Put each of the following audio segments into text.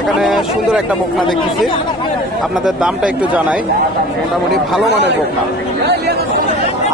এখানে সুন্দর একটা বকনা দেখতেছি। আপনাদের দামটা একটু জানাই। মোটামুটি ভালো মানের বকনা।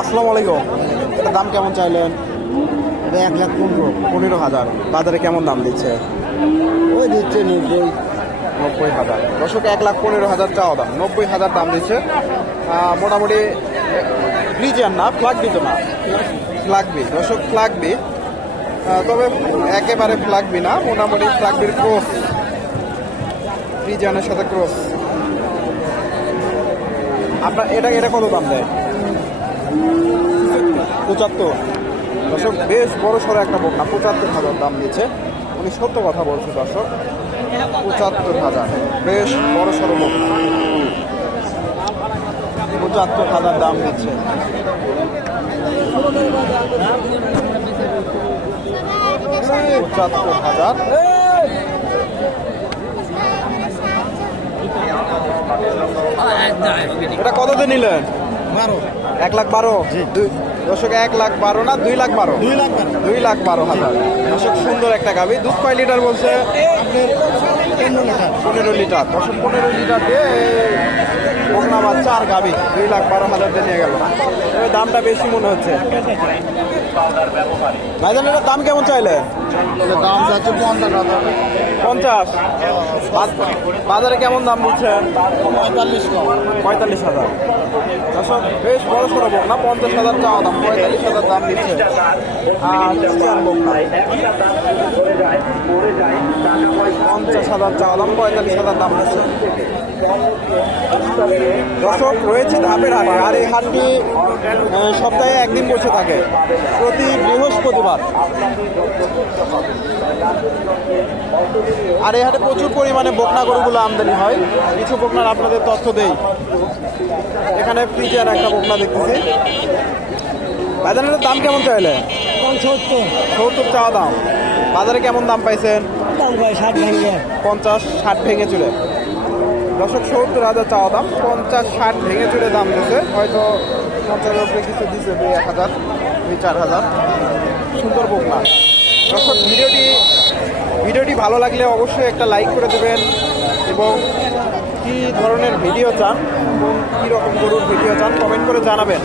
আসসালামু আলাইকুম। এটা দাম কেমন চাইলেন? এক লাখ পনেরো। পনেরো হাজার। বাজারে কেমন দাম দিচ্ছে? ওই দিচ্ছে নব্বই। নব্বই হাজার। দশক এক লাখ পনেরো হাজার চাওয়া দাম। নব্বই হাজার দাম দিচ্ছে। মোটামুটি ফ্রিজিয়ান না ফ্লাগবি তো না? ফ্লাগবি দশক ফ্লাগবি তবে একেবারে ফ্লাগবি না মোটামুটি ফ্লাগবির ক্রস ফ্রিজিয়ানের সাথে ক্রস আপনার এটা এটা কত দাম দেয়? পঁচাত্তর। দর্শক, বেশ বড় সড়ো একটা বোক, পঁচাত্তর হাজার দাম দিচ্ছে উনি সত্য কথা বলছে, দর্শক। পঁচাত্তর হাজার। বেশ বড় সড়ো বোক। পঁচাত্তর হাজার দাম দিচ্ছে। পঁচাত্তর হাজার। এটা কততে নিলেন? বারো। এক লাখ বারো? দর্শক এক লাখ বারো না দুই লাখ বারো? দুই লাখ দুই লাখ বারো হাজার। দর্শক সুন্দর একটা গাবি। দুধ কয় লিটার বলছে? পনেরো লিটার। দর্শক পনেরো লিটার দিয়ে বকনা বাচ্চা আর গাবি। দুই লাখ বারো হাজার দিয়ে নিয়ে গেল। দামটা বেশি মনে হচ্ছে। ভাইজান এটার দাম কেমন চাইলে দাম যাচ্ছে পঞ্চাশ হাজার পঞ্চাশ? বাজারে কেমন দাম দিচ্ছেন পঁয়তাল্লিশ পঁয়তাল্লিশ হাজার। বেশ বড় সড়ো বোক না? পঞ্চাশ হাজার চাওয়া দাম পঁয়তাল্লিশ হাজার দাম দিচ্ছে। পঞ্চাশ হাজার চাওয়া দাম পঁয়তাল্লিশ হাজার দাম দিচ্ছে। দর্শক রয়েছে ধাপের হাটে আর এই হাটটি সপ্তাহে একদিন বসে থাকে। প্রতি বৃহস্পতিবার। আর এই হাটে প্রচুর পরিমাণে বকনা গরুগুলো আমদানি হয়। কিছু বকনার আপনাদের তথ্য দেই। এখানে ফ্রিজের একটা বকনা দেখতেছি। বাজারের দাম কেমন চাইলে? পঁচাত্তর সত্তর চাওয়া দাম। বাজারে কেমন দাম পাইছেন? পঞ্চাশ ষাট ভেঙে চুড়ে দশক সত্তর হাজার চাওয়া দাম। পঞ্চাশ ষাট ভেঙে চুড়ে দাম দিচ্ছে হয়তো পঞ্চাশ উপরে কিছু দিচ্ছে দুই এক হাজার দুই চার হাজার। সুন্দর বকনা। দর্শক, ভিডিওটি ভিডিওটি ভালো লাগলে অবশ্যই একটা লাইক করে দেবেন এবং কী ধরনের ভিডিও চান, এবং কী রকম গরুর ভিডিও চান কমেন্ট করে জানাবেন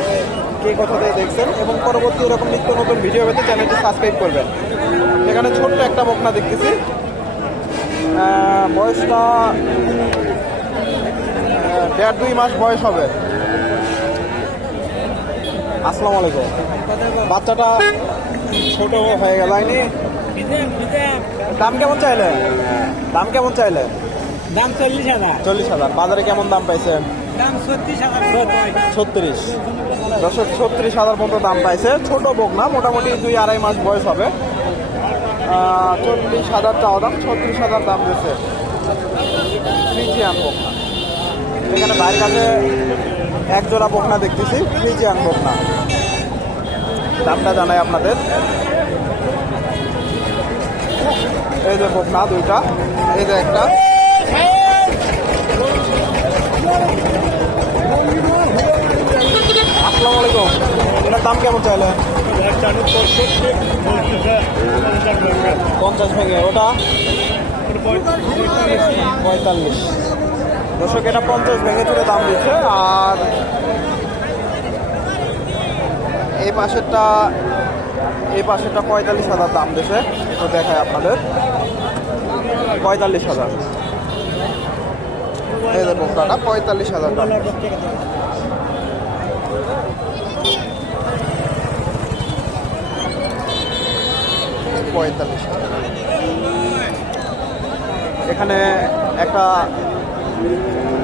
কে কোথা দেখছেন, এবং পরবর্তী এরকম নিত্য নতুন ভিডিও পেতে চ্যানেলটি সাবস্ক্রাইব করবেন। এখানে ছোট্ট একটা বকনা দেখতেছি। বয়সটা দেড় দুই মাস বয়স হবে। আসসালামু আলাইকুম। বাচ্চাটা ছোট হয়ে গেল আইনি দাম কেমন চাইলে? দাম কেমন চাইলে? দাম চল্লিশ হাজার। চল্লিশ হাজার। বাজারে কেমন দাম পাইছেন ছত্রিশ দশক ছত্রিশ। হাজার মতো দাম পাইছে। ছোট বোক না মোটামুটি দুই আড়াই মাস বয়স হবে। চল্লিশ হাজার চাওয়া দাম ছত্রিশ হাজার দাম দিচ্ছে ফ্রিজিয়ান বকনা এখানে বাইরের কাছে এক জোড়া বকনা দেখতেছি ফ্রিজিয়ান বকনা দামটা জানাই আপনাদের। এই যে বকনা দুইটা, এই যে একটা। আসসালামু আলাইকুম। এটার দাম কেমন চাইলে? পঞ্চাশ ভেঙে, ওটা? পঁয়তাল্লিশ। দর্শক, এটা পঞ্চাশ ভেঙে চুরে দাম দিচ্ছে, আর এই পাশেরটা এই পাশেরটা পঁয়তাল্লিশ হাজার দাম দেশে একটু দেখায় আপনাদের। পঁয়তাল্লিশ হাজার। এই যে বোকটাটা পঁয়তাল্লিশ হাজার দাম। পঁয়তাল্লিশ এখানে একটা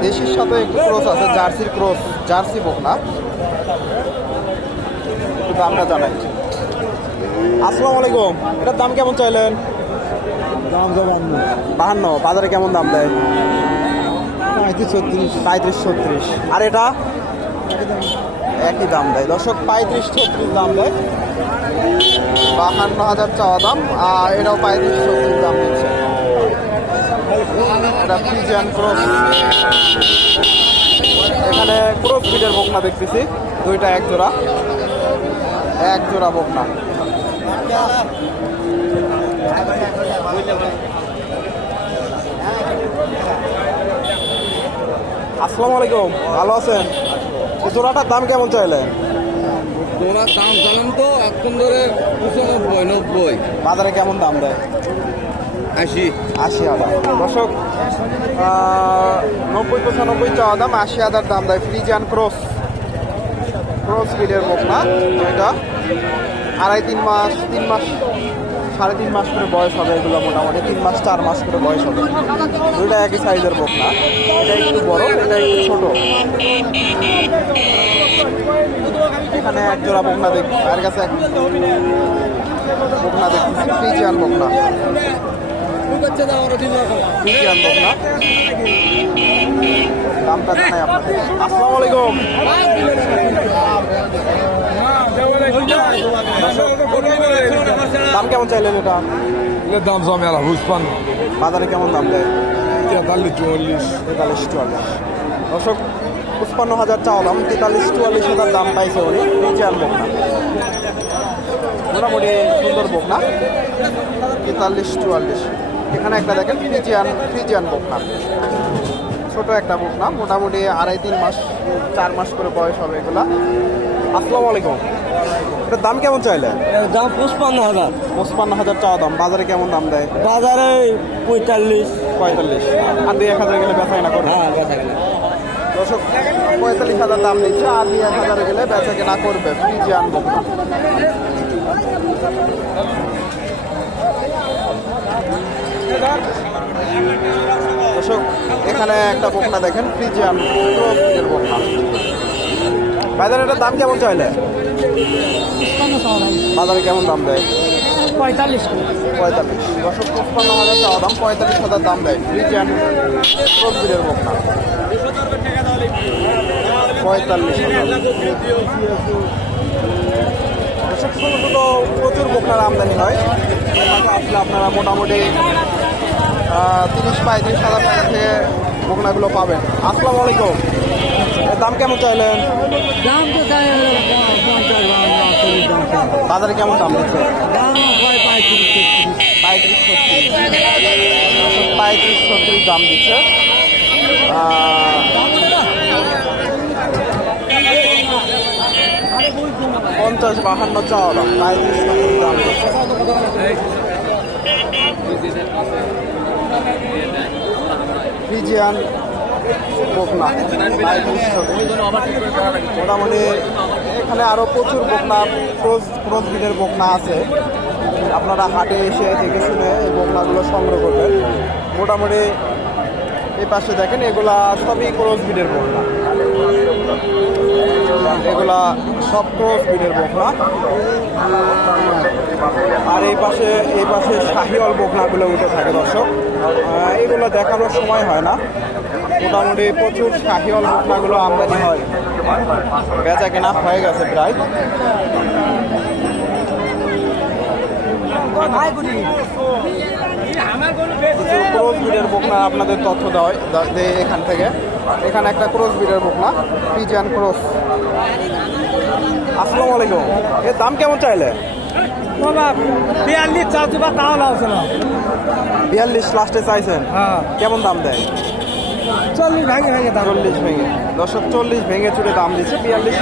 দেশির সাথে একটু ক্রস আছে, জার্সির ক্রস, জার্সি বকনা একটু দামটা জানাই। আসসালামু আলাইকুম। এটার দাম কেমন চাইলেন? দাম জবান বাহান্ন। বাজারে কেমন দাম দেয়? পঁয়ত্রিশ ছত্রিশ। পঁয়ত্রিশ ছত্রিশ। আর এটা? একই দাম দেয়। দর্শক পঁয়ত্রিশ ছত্রিশ দাম দেয়। বাহান্ন হাজার চাওয়া দাম আর এটাও পঁয়ত্রিশ ছত্রিশ দাম দিচ্ছে। এটা ফ্রিজিয়ান ক্রস এখানে ক্রস ফিডের বকনা দেখতেছি। দুইটা এক জোড়া। এক জোড়া বকনা। আসসালামু আলাইকুম ভালো আছেন? জোড়াটার দাম কেমন চাইলেন? ওনার দাম জানান তো এখন ধরে পঁচানব্বই নব্বই। বাজারে কেমন দাম দেয়? আশি। আশি হাজার। দর্শক নব্বই পঁচানব্বই চাওয়া দাম আশি হাজার দাম দেয় ফ্রিজ অ্যান্ড ক্রস। ক্রস ব্রিডের বকনা এটা আড়াই তিন মাস তিন মাস, সাড়ে তিন মাস করে বয়স হবে এগুলো মোটামুটি, তিন মাস, চার মাস করে বয়স হবে। দুইটা একই সাইজের বকনা, এটা একটু বড়, এটা একটু ছোট। এখানে এক জোড়া বকনা দেখ আর কাছে এক বকনা দেখতেছি ফ্রিজিয়ান ফ্রিজিয়ান বকনা দামটা জানাই আপনাদের আসসালামু আলাইকুম দাম কেমন চাইলেন এটা এর দাম জমে আলা বুঝপান। বাজারে কেমন দাম দেয়? তেতাল্লিশ চুয়াল্লিশ তেতাল্লিশ চুয়াল্লিশ দর্শক পঁচপান্ন হাজার চাওয়া দাম তেতাল্লিশ চুয়াল্লিশ। হাজার দাম পাইছে উনি ফ্রিজিয়ান বকনা মোটামুটি সুন্দর বকনা তেতাল্লিশ চুয়াল্লিশ। এখানে একটা দেখেন ফ্রিজিয়ান ফ্রিজিয়ান বকনা ছোট একটা বকনা মোটামুটি আড়াই তিন মাস চার মাস করে বয়স হবে এগুলা। আসসালামু আলাইকুম। এটার দাম কেমন চাইলে দাম পঁচপান্ন হাজার। পঁচপান্ন হাজার চাওয়া দাম। বাজারে কেমন দাম দেয়? বাজারে পঁয়তাল্লিশ। পঁয়তাল্লিশ। আর দুই এক হাজার গেলে বেচাই না করবে? হ্যাঁ বেচা দর্শক পঁয়তাল্লিশ হাজার দাম নিচ্ছে আর দুই এক হাজার গেলে বেচা কেনা করবে ফ্রিজিয়ান বকনা দর্শক এখানে একটা বকনা দেখেন ফ্রিজিয়ান বকনা। বাজারে এটার দাম কেমন চাইলে? বাজারে কেমন দাম দেয়? পঁয়তাল্লিশ পঁয়তাল্লিশ। দশক পঁচপান্ন হাজার টাকা দাম পঁয়তাল্লিশ হাজার দাম দেয়। ফ্রিজিয়ান ক্রসবিরের বকনা। পঁয়তাল্লিশ হাজার। ছোটো ছোটো প্রচুর বকনার আমদানি হয়। আসলে আপনারা মোটামুটি তিরিশ পঁয়ত্রিশ হাজার টাকা থেকে বকনাগুলো পাবেন। আসসালামু আলাইকুম। দাম কেমন চাইলেন? দাম তো বাজারে কেমন দাম হয় পঁয়ত্রিশ ছত্রিশ। পঁয়ত্রিশ ছত্রিশ। দাম দিচ্ছে। পঞ্চাশ বাহান্ন চাওয়া দাম পঁয়ত্রিশ দাম দিচ্ছে। ফ্রিজিয়ান বকনা। মোটামুটি এখানে আরও প্রচুর বকনা, ক্রোজ ক্রোজ ব্রিডের বকনা আছে। আপনারা হাটে এসে দেখে শুনে এই বকনাগুলো সংগ্রহ করবেন। মোটামুটি এই পাশে দেখেন, এগুলা সবই ক্রোজ ব্রিডের বকনা। এগুলা ক্রোজ ব্রিডের বকনা। আর এই পাশে এই পাশে শাহিওয়াল বকনাগুলো উঠে থাকে দর্শক। এগুলো দেখানোর সময় হয় না। মোটামুটি প্রচুর শাহিওয়াল বকনাগুলো আমদানি হয়। বেচা কেনা হয়ে গেছে প্রায়। ব্রিডের বকনা আপনাদের তথ্য দেওয়া হয় এখান থেকে। এখানে একটা ক্রোজ ব্রিডের বকনা পিজিয়ান ক্রোস আসসালামু আলাইকুম। এর দাম কেমন চাইলে? বিয়াল্লিশ চাচ্ছি বা তাও লাগছে না। বিয়াল্লিশ লাস্টে চাইছেন? হ্যাঁ। কেমন দাম দেয়? চল্লিশ ভাঙে ভাঙে দাম। চল্লিশ ভেঙে। দশক চল্লিশ ভেঙে চুড়ে দাম দিচ্ছে বিয়াল্লিশ।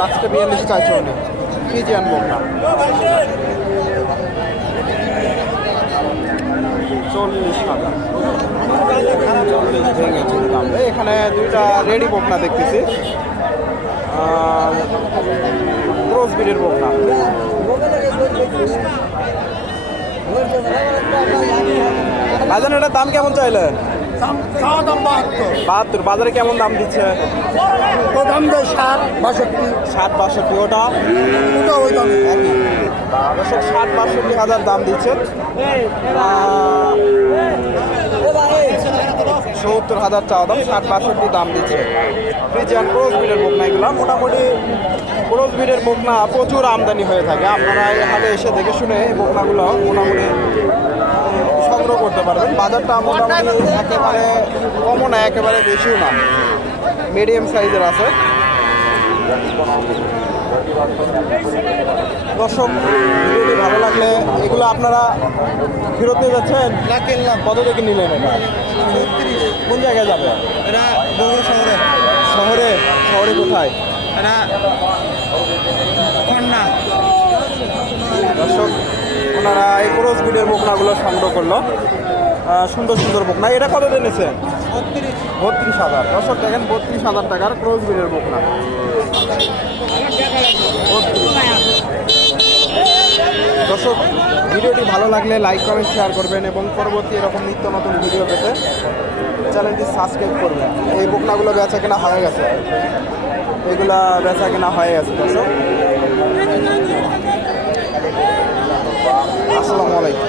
লাস্টে বিয়াল্লিশ চাইছে উনি। পিজিয়ান বকনা চল্লিশ দেয়। এখানে দুইটা রেডি বকনা দেখতেছি। ক্রস বিডের বকনা। বাজার এটার দাম কেমন চাইলেন? বাহাত্তর। বাজারে কেমন দাম দিচ্ছে? ষাট, বাষট্টি ষাট ওটা ষাট, বাষট্টি হাজার দাম দিচ্ছে। সত্তর হাজার চাওয়া দাম ষাট বাষট্টি দাম দিচ্ছে। ফ্রিজিয়ান ক্রোজ বিডের বকনা এগুলো। মোটামুটি ক্রোজ বিডের বকনা প্রচুর আমদানি হয়ে থাকে। আপনারা এই হালে এসে দেখে শুনে এই বকনাগুলো মোটামুটি সংগ্রহ করতে পারবেন। বাজারটা মোটামুটি একেবারে কমও না একেবারে বেশিও না। মিডিয়াম সাইজের আছে। দর্শক ভিডিওটি ভালো ভালো লাগলে এগুলো আপনারা ফেরত নিয়ে যাচ্ছেন? না কিনলাম কত থেকে নিলেন এটা? কোন জায়গায় যাবে? এটা বগুড়া শহরে। শহরে? শহরে কোথায়? এটা কন্যা দর্শক ওনারা এই ক্রোজ বিডের বকনাগুলো সংগ্রহ করল সুন্দর সুন্দর বকনা এটা কত এনেছে বত্রিশ। হাজার। দর্শক দেখেন বত্রিশ হাজার টাকার ক্রোজ বিডের বকনা দর্শক ভিডিওটি ভালো লাগলে লাইক, কমেন্ট, শেয়ার করবেন এবং পরবর্তী এরকম নিত্য নতুন ভিডিও পেতে চ্যানেলটি সাবস্ক্রাইব করবেন। এই বোকনাগুলো বেচা কেনা হয়ে গেছে। এগুলো বেচা কেনা হয়ে গেছে দেখো আসসালামু আলাইকুম।